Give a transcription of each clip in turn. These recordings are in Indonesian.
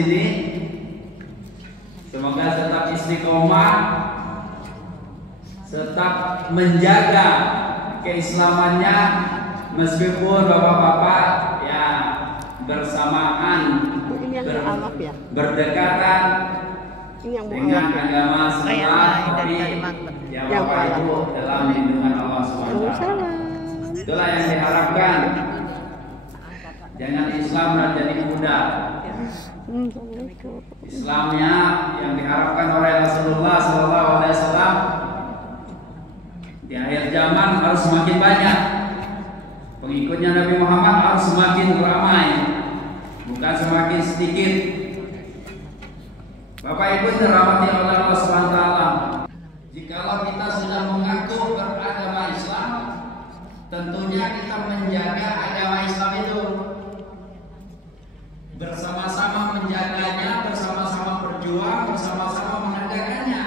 Ini semoga tetap istiqomah, tetap menjaga keislamannya meskipun bapak-bapak ya bersamaan berdekatan dengan agama sebelah, tapi ya bapak itu dalam lindungan Allah SWT. Itulah yang diharapkan. Jangan Islam jadi budak. Islamnya yang diharapkan oleh Rasulullah SAW di akhir zaman harus semakin banyak, pengikutnya Nabi Muhammad harus semakin ramai, bukan semakin sedikit. Bapak Ibu dirahmati oleh Allah SWT, jikalau kita sudah mengaku beragama Islam, tentunya kita menjaga agama Islam itu, bersama-sama menjaganya, bersama-sama berjuang, bersama-sama menegakkannya.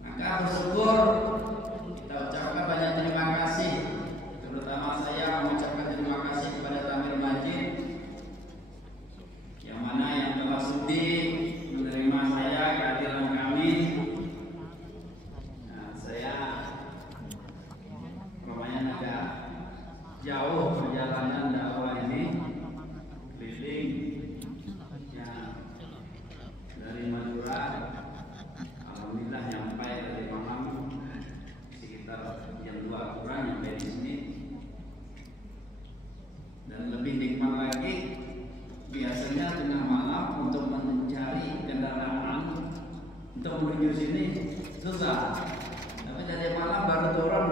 Maka bersyukur, kita ucapkan banyak terima kasih, terutama saya mengucapkan terima kasih kepada Tamir Masjid yang mana yang telah sudi menerima saya, kehadiran kami. Nah, saya lumayan agak jauh perjalanan dakwah ini. Dari Madura, alhamdulillah nyampe dari malam sekitar jam 2 kurang nyampe di sini. Dan lebih nikmat lagi, biasanya tengah malam untuk mencari kendaraan untuk menuju sini susah. Tapi dari malam baru turun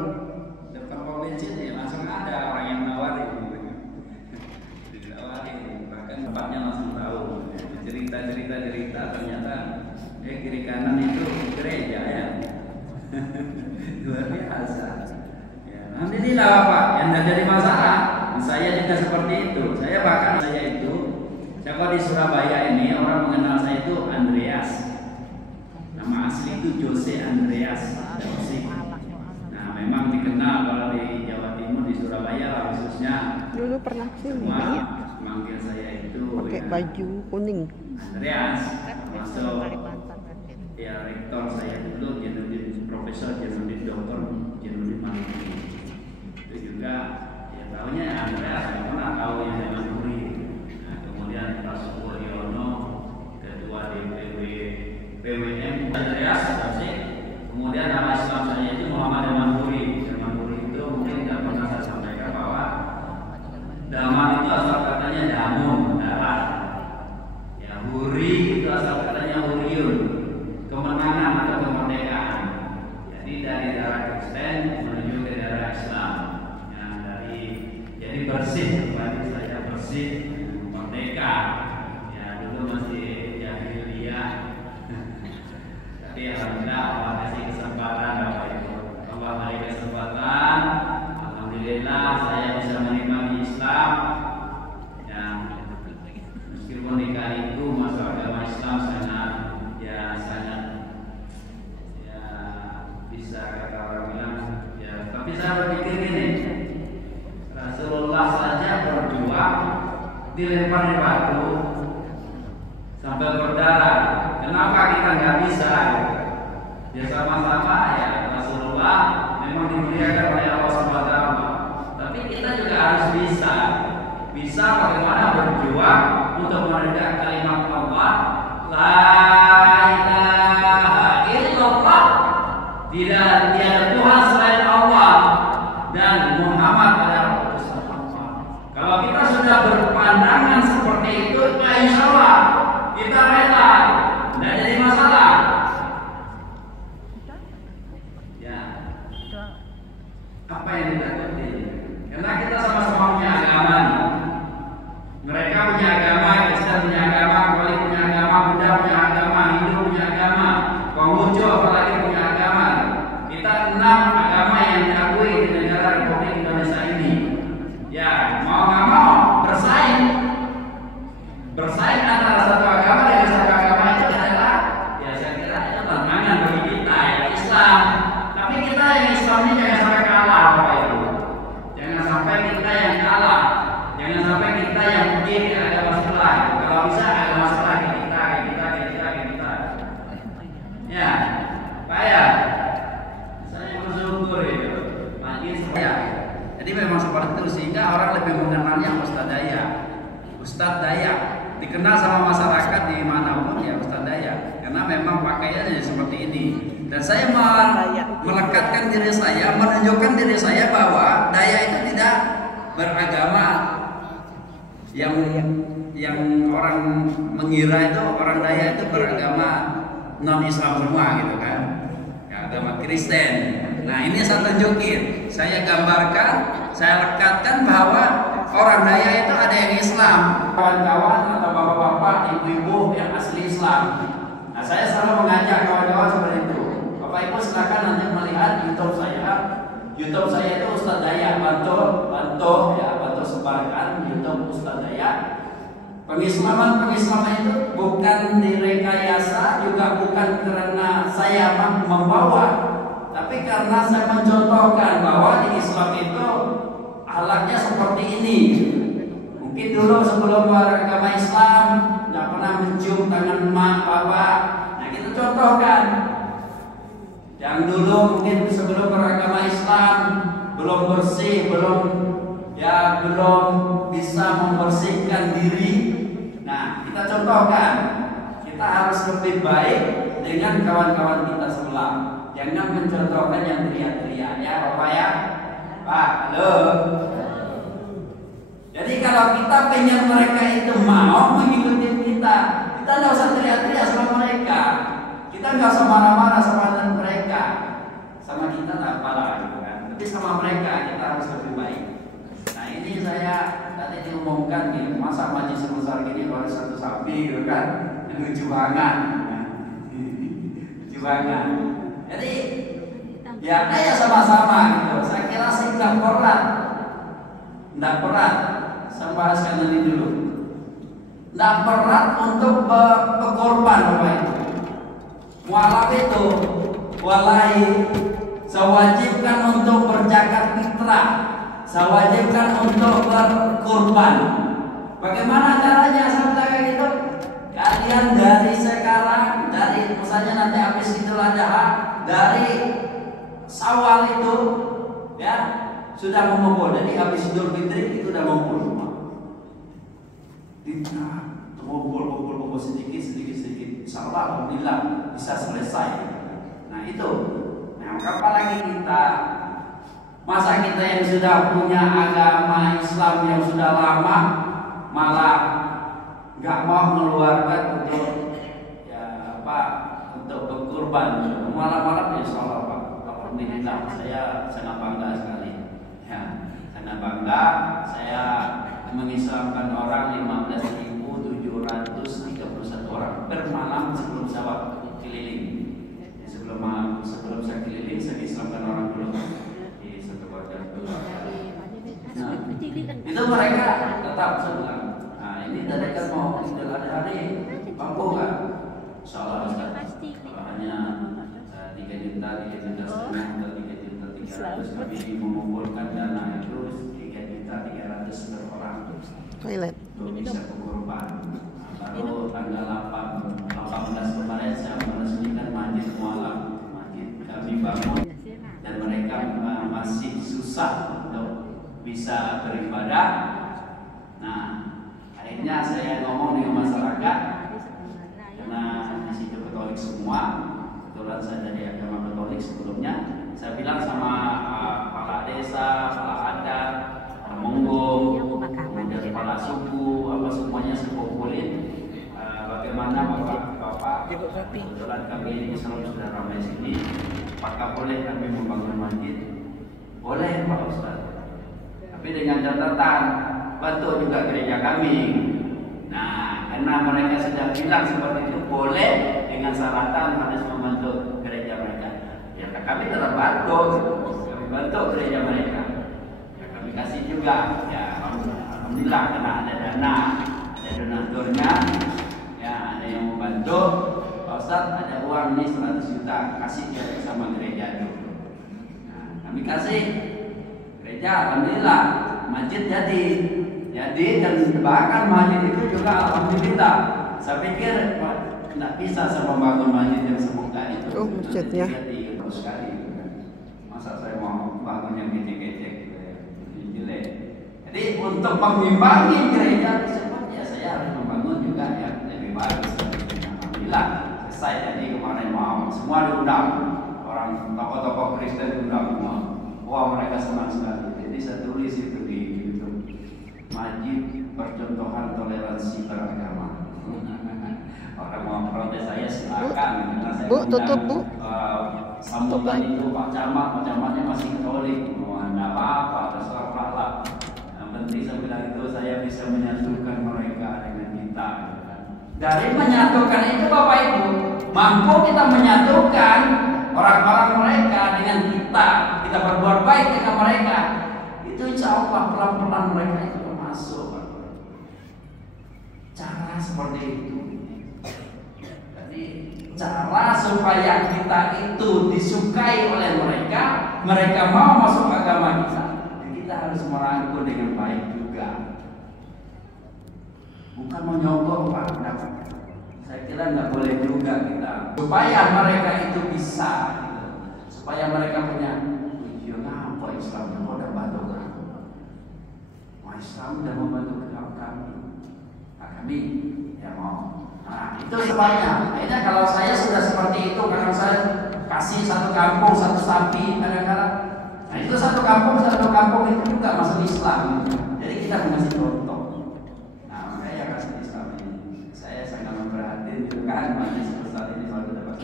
depan pom bensin ya langsung ada orang yang nawarin. Bahkan tempatnya langsung tahu. Cerita ternyata kiri kanan itu gereja ya. Luar biasa ya, alhamdulillah Bapak yang tidak jadi masalah. Saya juga seperti itu. Saya kalau di Surabaya ini orang mengenal saya itu Andreas, nama asli itu Jose Andreas Jose. Nah memang dikenal kalau di Jawa Timur, di Surabaya khususnya dulu pernah sini manggil saya itu pakai ya, baju kuning Andreas, masuk ya rektor saya dulu Jenudin, Profesor Jenudin, Doktor Jenudin Manuri. Itu juga ya tahunya Andreas, nggak pernah tahu yang Manuri. Nah, kemudian Pak Suwoyono, Ketua DPW PWM Andreas, kemudian nama Islam saya itu Muhammad Manuri. Manuri itu mungkin nggak pernah saya sampaikan bahwa Daman itu asal katanya Damun, darat. Huri itu asal katanya Huriun, kemenangan atau kemerdekaan. Jadi dari darah Kristen menuju ke darah Islam. Jadi bersih, bagi saya bersih, merdeka. Ya dulu masih jahiliyah. Tapi alhamdulillah Allah kasih kesempatan Bapak Ibu. Allah beri kesempatan. Alhamdulillah saya bisa menikmati Islam. Meskipun nikah itu masuk agama Islam sangat bisa kata orang bilang ya, tapi saya berpikir gini, Rasulullah saja berjuang dilempar batu sampai berdarah, kenapa kita nggak bisa? Ya sama-sama ya, Rasulullah memang dimuliakan oleh Allah SWT, tapi kita juga harus bisa bagaimana berjuang untuk menegakkan kalimat Allah, la ilaha illallah, tidak tiada Tuhan selain Allah, dan Muhammad adalah utusan Allah. Kalau kita sudah berpandangan seperti itu, insya Allah kita rela, tidak jadi masalah. Ya, apa yang ditakuti? Karena kita sama-sama punya agama. Mereka punya agama, Kristen punya agama, Katolik punya agama, Buddha punya agama, Hindu punya agama, Konghucu apalagi punya agama. Kita 6 agama yang diakui di negara Republik Indonesia ini. Ya, mau nggak mau bersaing antara satu agama dengan satu agama itu adalah ya saya kira itu tantangan bagi kita ya Islam. Tapi kita yang Islam ini jangan sampai kalah Bapak Ibu. Jangan sampai kita yang kalah. Jangan sampai kita yang pergi ke agama sebelah. Dayak. Dikenal sama masyarakat dimanapun ya Ustadz Dayak, karena memang pakaiannya seperti ini. Dan saya melekatkan diri saya, menunjukkan diri saya bahwa Dayak itu tidak beragama yang orang mengira itu orang Dayak itu beragama non-Islam semua gitu kan, ya, agama Kristen. Nah ini saya tunjukin, saya gambarkan, saya lekatkan bahwa orang Dayak itu ada yang Islam, kawan-kawan atau bapak-bapak, ibu-ibu yang asli Islam. Nah saya selalu mengajak kawan-kawan seperti itu. Bapak Ibu silakan nanti melihat YouTube saya. YouTube saya itu Ustadz Dayak, bantu sebarkan YouTube Ustadz Dayak. Pengislaman itu bukan direkayasa, juga bukan karena saya membawa, tapi karena saya mencontohkan bahwa di Islam itu akhlaknya seperti ini. Mungkin dulu sebelum beragama Islam tidak pernah mencium tangan emak bapak. Nah kita contohkan. Yang dulu mungkin sebelum beragama Islam belum bersih, belum bisa membersihkan diri. Nah kita contohkan, kita harus lebih baik dengan kawan-kawan kita sebelah. Jangan mencontohkan yang teriak-teriak ya Bapak ya. Pak, halo. Jadi kalau kita pengen mereka itu mau mengikuti kita nggak usah teriak-teriak sama mereka. Kita nggak usah marah-marah sama mereka. Sama kita tak apalah gitu kan. Tapi sama mereka kita harus lebih baik. Nah ini saya tadi diumumkan nih, masa majlis sebesar gini baru satu sapi gitu kan. Lucu banget. Lucu banget. Jadi ya kayak sama-sama gitu. Saya kira sih nggak berat. Saya bahaskan nanti dulu. Nggak berat untuk berkorban Bapak Ibu. Mualaf itu walai saya wajibkan untuk berzakat fitrah, saya wajibkan untuk berkorban. Bagaimana caranya sampai gitu? Kalian dari sekarang, dari misalnya nanti habis Idul Adha, dari Syawal itu ya sudah mengumpul. Jadi habis Idul Fitri itu sudah mengumpul semua. Kumpul sedikit. Insyaallah alhamdulillah bisa selesai. Nah itu. Nah, apalagi kita, masa kita yang sudah punya agama Islam yang sudah lama malah nggak mau mengeluarkan untuk berkurban, malah insyaallah Pak. Alhamdulillah saya sangat bangga sekali. Ya, sangat bangga saya mengislamkan orang 15.731 orang per malam sebelum saya keliling. Sebelum saya keliling, saya islamkan orang dulu di satu keluarga dulu. Nah, itu mereka tetap sebelah. Nah, ini tadi kan mau Idul Adha hari mampu kan? Insyaallah Ustaz. Kalau hanya 3 juta setengah atau 3 juta 300 kami mengumpulkan dana itu 3 juta 300 per orang. Toilet. Bisa berkorban. Lalu tanggal 18 kemarin saya meresmikan Masjid Mualaf. Masjid kami bangun dan mereka masih susah untuk bisa beribadah. Nah, akhirnya saya ngomong dengan masyarakat karena di situ Katolik semua. Kebetulan saya dari agama Katolik sebelumnya. Saya bilang sama kepala desa, kepala adat, Monggo, kemudian kepala suku, semuanya saya kumpulin. Bagaimana Bapak, kebetulan kami ini Islam sudah ramai sini, apakah boleh kami membangun masjid? Boleh Pak Ustaz, tapi dengan catatan bantu juga gereja kami. Nah, karena mereka sudah bilang seperti itu, boleh dengan syaratan harus membantu gereja mereka. Ya kami tetap bantu, kami bantu gereja mereka. Ya, kami kasih juga, ya alhamdulillah karena ada dana, ada donaturnya. Ya, ada yang membantu. Pak Ustaz ada uang nih 100 juta, kasih ya sama gereja dulu. Nah, kami kasih gereja, alhamdulillah masjid jadi dan bahkan masjid itu juga alhamdulillah. Saya pikir tidak bisa saya membangun masjid yang semoga itu. Oh, masjidnya. Terus sekali. Masa saya mau bangun yang gede-gede gitu ya, jelek. Jadi untuk mengimbangi gereja tersebut ya saya harus Alhamdulillah selesai. Jadi kemarin mau semua diundang, orang tokoh-tokoh Kristen diundang semua. Wah, mereka senang sekali. Jadi saya tulis itu di YouTube, Masjid Percontohan Toleransi Beragama. Orang mau protes saya silakan, karena saya tutup Bu. Sambutan itu Pak Camatnya masih Katolik. Tidak apa-apa, terserah. Yang penting saya bilang itu saya bisa menyatukan mereka dengan kita. Dari menyatukan itu Bapak Ibu, mampu kita menyatukan orang-orang mereka dengan kita berbuat baik dengan mereka. Itu insya Allah pelan-pelan mereka itu masuk. Cara seperti itu. Jadi cara supaya kita itu disukai oleh mereka mau masuk agama kita harus merangkul dengan baik juga. Bukan menyogok Pak, saya kira nggak boleh juga kita. Supaya mereka itu bisa, gitu. Supaya mereka punya tujuan apa Islam yang udah bantu kami. Islam udah membantu kami. Nah, kami ya mau. Nah, itu sebabnya. Akhirnya kalau saya sudah seperti itu, karena saya kasih satu kampung satu sapi kadang-kadang. Nah, itu satu kampung itu juga masuk Islam. Jadi kita mengasih contoh. Nah, makanya kasih Islam ini. Saya sangat memperhatikan majlis besar ini suatu dapat.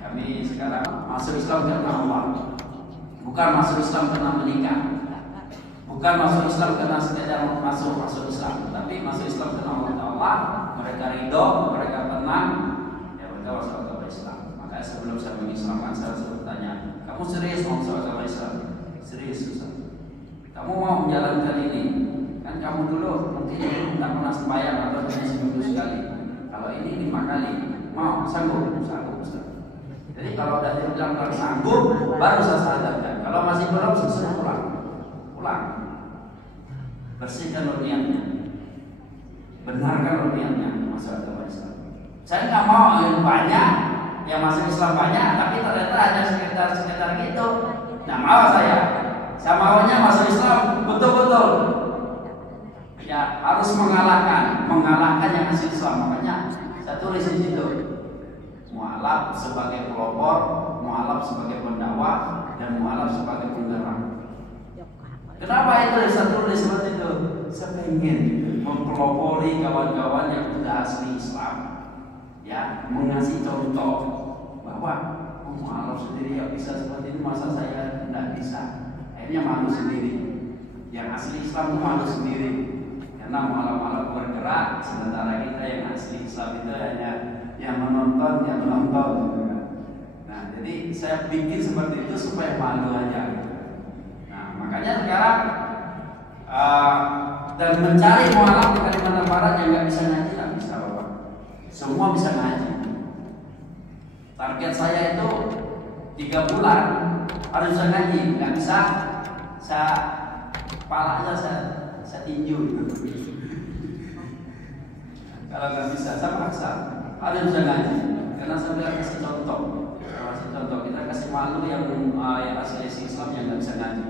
Kami sekarang masuk Islam karena Allah. Bukan masuk Islam karena menikah. Bukan masuk Islam karena sekedar masuk Islam, tapi masuk Islam karena Allah. Mereka ridho, mereka tenang, ya mereka masuk agama Islam. Makanya sebelum saya mengislamkan, saya selalu bertanya, kamu serius mau masuk agama Islam? Serius, Ustaz. Kamu mau menjalankan ini? Kan kamu dulu mungkin tidak pernah sembahyang atau hanya seminggu sekali. Kalau ini 5 kali, mau sanggup Ustaz. Jadi kalau sudah dibilang sanggup, baru saya sadarkan. Kalau masih belum, susah pulang. Bersihkan niatnya, benarkan niatnya masuk agama Islam. Saya nggak mau yang banyak, yang masuk Islam banyak, tapi ternyata hanya sekitar gitu. Nah, mau saya maunya masuk Islam betul-betul. Ya harus mengalahkan yang masuk Islam. Makanya saya tulis di situ, mualaf sebagai pelopor, mualaf sebagai pendakwah, dan mualaf sebagai penggerak. Kenapa itu saya tulis seperti itu? Saya ingin mempelopori kawan-kawan yang sudah asli Islam, ya, mengasih contoh bahwa malu sendiri ya bisa seperti ini, masa saya tidak bisa. Akhirnya malu sendiri. Yang asli Islam itu malu sendiri, karena malam-malam bergerak, sementara kita yang asli Islam itu hanya yang menonton. Nah, jadi saya bikin seperti itu supaya malu aja. Makanya sekarang dan mencari mualaf di Kalimantan Barat yang nggak bisa ngaji, nggak bisa Bapak. Semua bisa ngaji. Target saya itu 3 bulan harus bisa ngaji, nggak bisa saya kepala aja saya tinju. Kalau nggak bisa saya paksa harus bisa ngaji, karena saya bilang kasih contoh. Kita kasih malu yang asli Islam yang nggak bisa ngaji.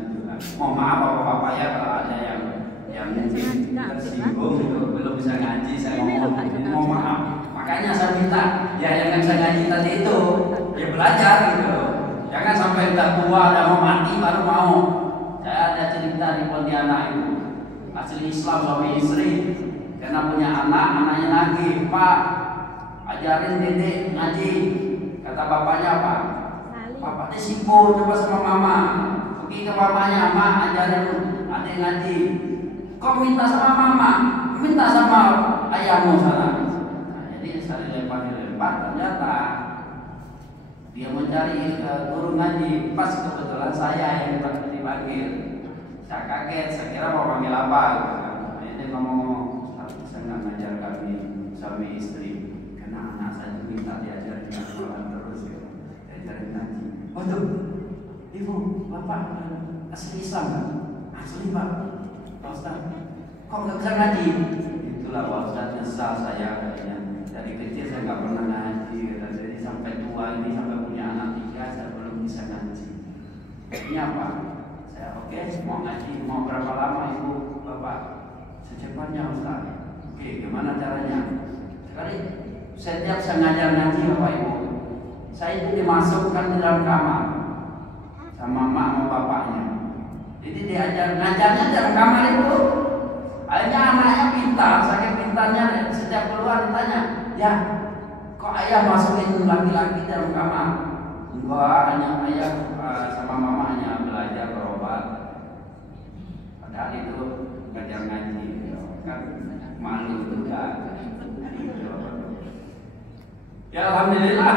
Mohon maaf Bapak-bapak ya kalau ada yang mungkin tersinggung itu belum bisa ngaji, saya mohon maaf. Makanya saya minta ya yang nggak bisa ngaji tadi itu ya belajar gitu. Jangan sampai udah tua, udah mau mati baru mau. Saya ada cerita di Pontianak itu, asli Islam suami istri, karena punya anaknya lagi, Pak ajarin dedek ngaji. Kata bapaknya apa? Bapaknya sibuk coba sama mama. Pergi ke mamanya, Ma ajarin adik ngaji. Kok minta sama mama? Minta sama ayahmu sana. Nah, jadi saya dilempar, ternyata dia mencari guru ngaji. Pas kebetulan saya yang dipanggil. Saya kaget, saya kira mau panggil apa gitu kan. Dia ngomong, saya nggak ngajar kami suami istri, karena anak saya minta diajarin Al-Quran terus ya. Diajarin ngaji. Waduh, Ibu, Bapak asli Islam kan? Asli Pak, Pak Ustaz. Kok nggak bisa ngaji? Itulah Pak Ustaz, nyesal saya kayaknya. Dari kecil saya nggak pernah ngaji, jadi sampai tua ini, sampai punya anak 3, saya belum bisa ngaji. Ini apa? Saya oke, mau ngaji, mau berapa lama Ibu, Bapak? Secepatnya Ustaz. Oke, gimana caranya? Sekali Setiap saya ngajar ngaji Bapak Ibu, saya itu dimasukkan di dalam kamar sama mak sama bapaknya. Jadi diajar ngajarnya dalam kamar itu. Akhirnya anaknya pintar, saking pintarnya setiap keluar ditanya, ya kok ayah masukin laki-laki dalam kamar? Enggak, hanya ayah sama mamanya belajar berobat. Padahal itu ngajar ngaji, kan malu juga. Ya alhamdulillah.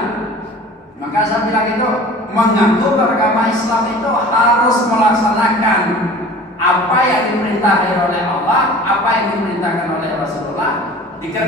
Maka saya bilang itu mengaku beragama Islam itu harus melaksanakan apa yang diperintahkan oleh Allah, apa yang diperintahkan oleh Rasulullah.